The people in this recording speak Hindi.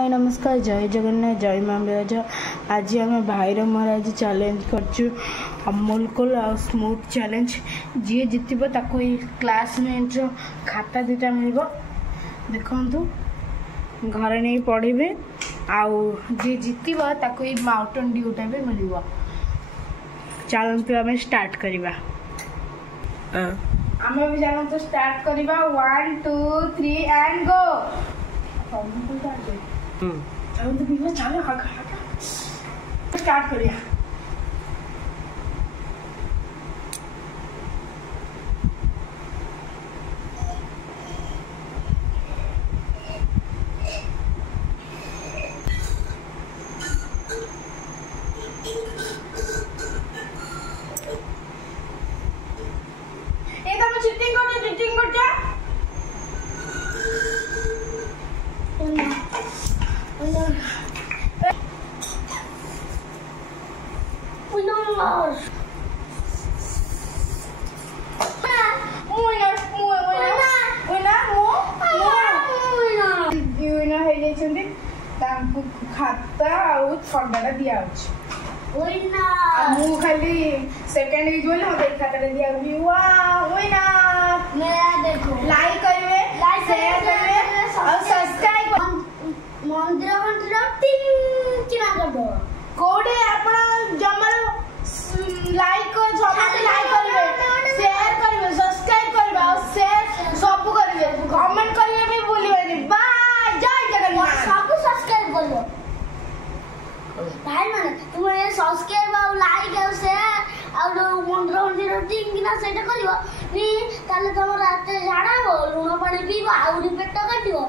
हाय नमस्कार जय जगन्नाथ जय माँ बिराजा। आज आम भाईर महाराज चैलेंज कर अमूल कूल आ स्मूथ चैलेंज जी जितब ताको क्लासमेट खाता दुटा मिल देखु घर नहीं पढ़े आउ जी जितब ताको माउंटेन ड्यूटा भी मिल। चलतु आम स्टार्ट करवा आम भी चलतु स्टार्ट करवा 1 2 3 एंड गो। चलो स्टार्ट करिया। ए तुम चिटिंग करजा खाता थंडा दिया खाली सेकेंड खाता दिया लाइक करेंगे शेयर करेंगे और सब्सक्राइब मंदिर कोडे आपण जमर लाइक करेंगे शेयर करेंगे सब्सक्राइब करेंगे और शेयर सब करेंगे कमेंट करेंगे भी भूलिबेनी। बाय जय जगन्नाथ। सब सब्सक्राइब करो भाई माने तुम सब्सक्राइब और लाइक और शेयर और मंदिर टिंगिना सेटा करिवो नी ताले तुम रात झाड़ा हो लुण पानी पीबो आउरी पेट काटिवो।